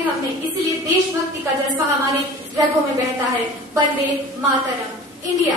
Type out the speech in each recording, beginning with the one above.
है हमने, इसलिए देशभक्ति का जज्बा हमारे रगों में बहता है। Vande Mataram. India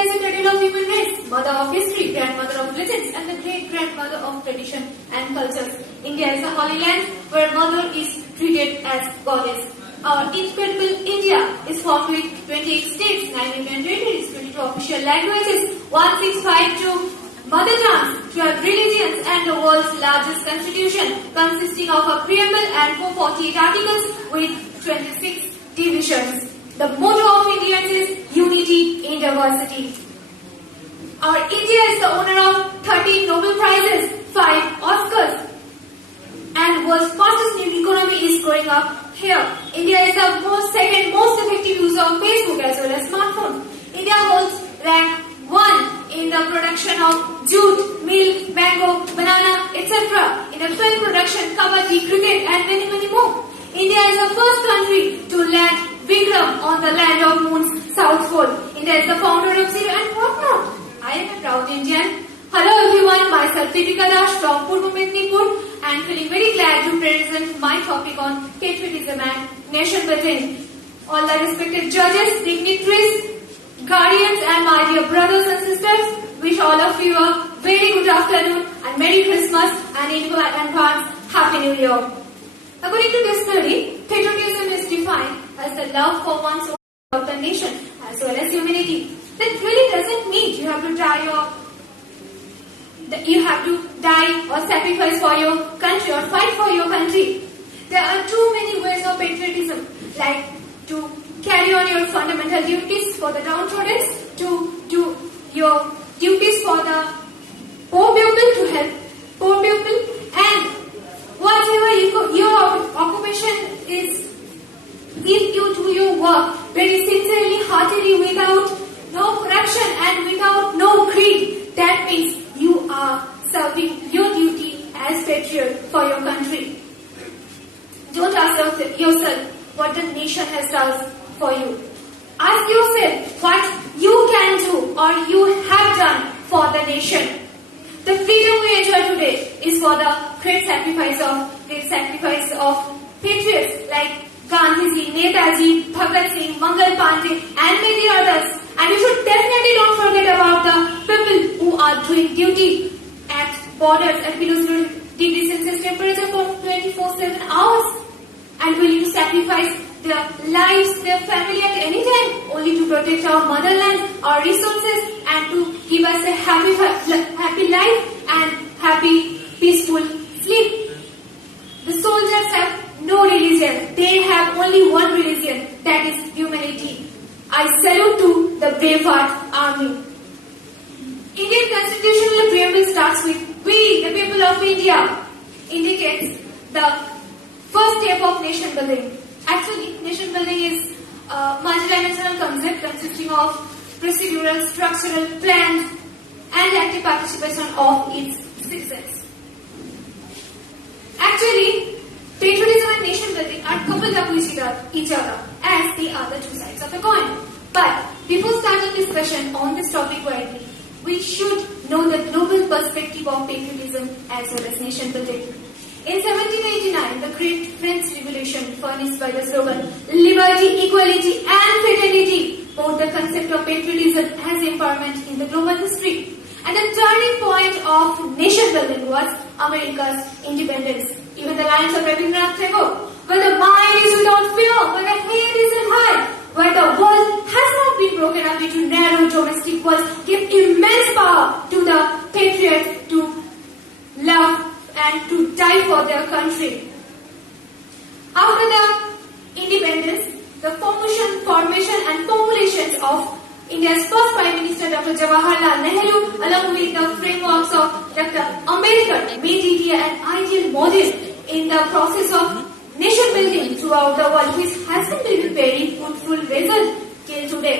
is a cradle of human race, mother of history, grandmother of legends, and the great grandmother of tradition and cultures. India is a holy land where mother is treated as goddess. Our incredible India is formed with 28 states, 9 union territories, 22 official languages, 1,652 mother tongues, 12 religions, and the world's largest constitution, consisting of a preamble and 448 articles with 26 divisions. The motto of Indians is unity in diversity. Our India is the owner of 13 Nobel Prizes, 5 Oscars, and world's fastest new economy is growing up here. India is the second most effective user of Facebook as well as smartphones. India holds rank 1 in the production of jute, milk, mango, banana, etc. In the film production, kabaddi, cricket, and many, many more. India is the first country to land Vikram on the land of moon's south pole. India is the founder of Zero and whatnot. I am a proud Indian. Hello everyone, myself Deepika Das from Purva Mednipur and feeling very glad to present my topic on patriotism and nation building. All the respected judges, dignitaries, guardians and my dear brothers and sisters, wish all of you a very good afternoon and Merry Christmas and in advance Happy New Year. According to this study, patriotism is defined as the love for one's own the nation as well as humanity. That really doesn't mean you have to die or sacrifice for your country or fight for your country. There are too many ways of patriotism, like to carry on your fundamental duties for the downtrodden, to do your duties for the poor people, to help poor people, and whatever your occupation is, if you do your work very sincerely, heartily, without no corruption and without no greed, that means you are serving your duty as patriot for your country. Don't ask yourself what the nation has done for you. Ask yourself what you can do or you have done for the nation. The freedom we enjoy today is for the great sacrifice of patriots like Gandhiji, Netaji, Bhagat Singh, Mangal Pandey, and many others. And we should definitely don't forget about the people who are doing duty at borders at below 0 degrees Celsius temperature for 24/7 hours and willing to sacrifice their lives, their family at any time, only to protect our motherland, our resources, and to give us a happy life and happy, peaceful sleep. The soldiers have no religion. They have only one religion, that is humanity. I salute to the Braveheart Army. Indian constitutional preamble starts with "We, the people of India," indicates the first step of nation building. Actually, nation building is a multidimensional concept consisting of procedural, structural, planned, and active participation of its citizens. Actually, patriotism and nation building are coupled up with each other as they are the two sides of a coin. But before starting discussion on this topic widely, we should know the global perspective of patriotism as well as nation building. In 1789, the Great French Revolution, furnished by the slogan "Liberty, Equality and Fraternity," put the concept of patriotism as empowerment in the global history. And the turning point of nation building was America's independence. Even the lines of Rabindranath Tagore, "Where the mind is without fear, where the head is in high, where the world has not been broken up into narrow domestic worlds," give immense power to the patriot to love and to die for their country. After the independence, the formation and formulations of India's first Prime Minister Dr. Jawaharlal Nehru, along with the frameworks of Dr. Ambedkar, made India an ideal model in the process of nation building throughout the world, which has been a very fruitful result till today.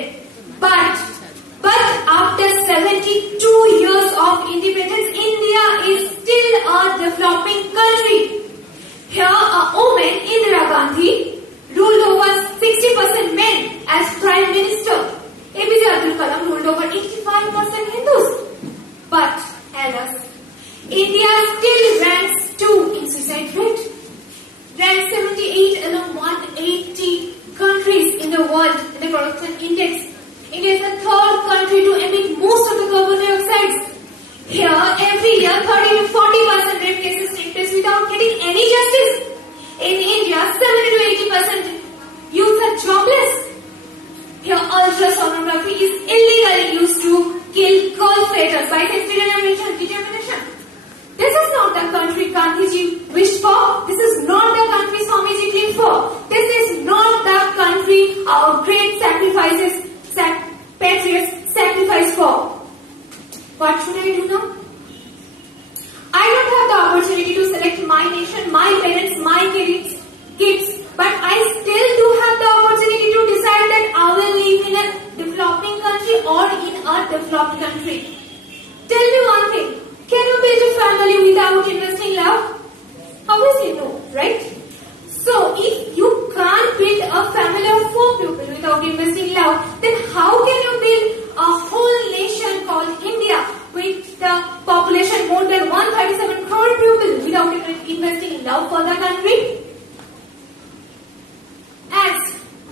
But after 72 years of independence, India is still a developing country. Here, a woman, Indira Gandhi, ruled over 60% men as Prime Minister. APJ Abdul Kalam ruled over 85% Hindus. But, alas, India still ranks 2 in suicide rate. Rank 78 index. India is the third country to emit most of the carbon dioxide. Here, every year, 30 to 40% rape cases take place without getting any justice. In India, 70 to 80% youth are jobless. Here, ultrasonography is illegally used to kill girl fighters by determination. This is not the country Gandhiji wished for. This is not the country Swamiji claimed for. This is not the country our great patriots sacrificed for. What should I do now? I don't have the opportunity to select my nation, my parents, my kids, but I still do have the opportunity to decide that I will live in a developing country or in a developed country. Tell me one thing. Can you build a family without investing love? Obviously no, right? So if you can't build a family of 4 people without investing love, then how can you build a whole nation called India with the population more than 137 crore people without investing love for the country? As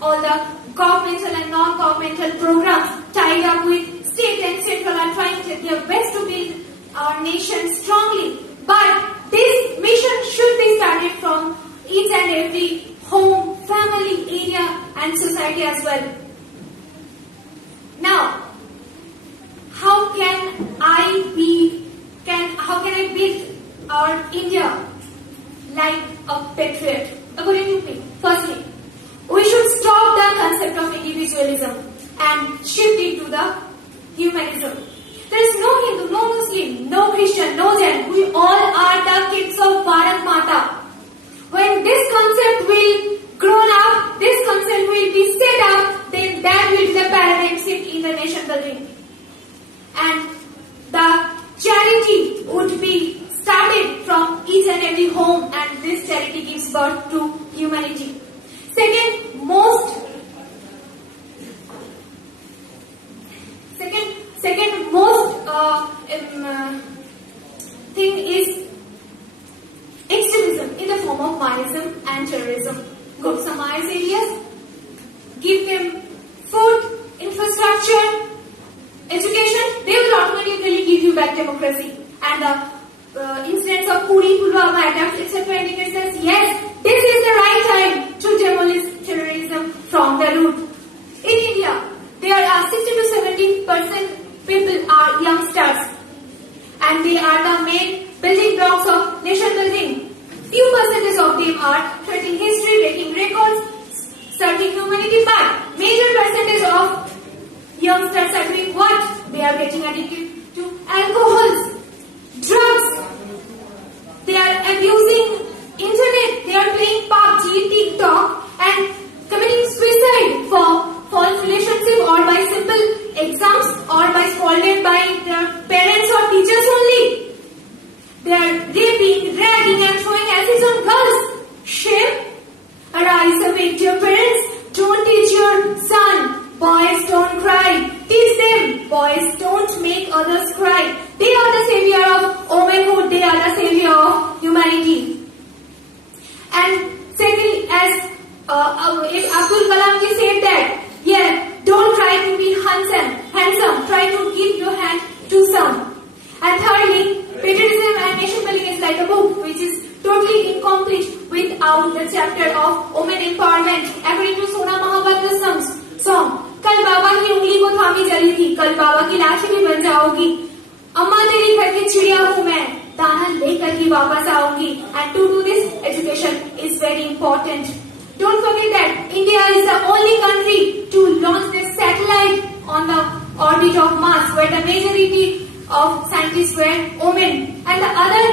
all the governmental and non-governmental programs tied up with state and central are trying their best to build our nation strongly. But this mission should be started from each and every home, family, area and society as well. Now, how can I build our India like a patriot? According to me, firstly, we should stop the concept of individualism and shift it to the humanism. There is no Hindu, no Muslim, no Christian, no Jain. We all are the kids of Bharat Mata. When this concept will grown up, this concept will be set up, then that will be the paradigm shift in the nation building. And the charity would be started from each and every home, and this charity gives birth to humanity. Second most thing is extremism in the form of Maoism and terrorism. Go to some IS areas, give them food, infrastructure, education, they will automatically give you back democracy. And the incidents of Puri, Pulwama attacks, etc. indicates that yes, this is the right time to demolish terrorism from the root. In India, there are 60 to 70% people are youngsters, and they are the main building blocks of nation building. Few percentage of them are creating history, breaking records, serving humanity, but major percentage of youngsters are doing what? They are getting addicted to alcohol, drugs. They are abusing internet. They are playing PUBG, TikTok, and committing suicide for false relationship or by simple exams or by scolded by their parents or teachers only. They are raping, ragging and throwing acids on girls. Shame? Arise, awake, dear parents. Don't teach your son. Boys don't cry. Teach them. Boys don't make others cry. They are the savior of womanhood. They are the savior of humanity. And secondly, as Abdul Kalam ji said that, yeah, don't try to be handsome. Try to give your hand to some. And thirdly, patriotism and nation building is like a book which is totally incomplete without the chapter of women empowerment. According to Sona Mahabharata's song, कल बाबा की उंगली को थामी जली थी, कल बाबा की लाश भी बन जाओगी, अम्मा तेरी घर की चिड़िया हूँ मैं, दाना लेकर ही वापस आऊंगी. And to do this, education is very important. Don't forget that India is the only country to launch this satellite on the orbit of Mars, where the majority of scientists were women, and the other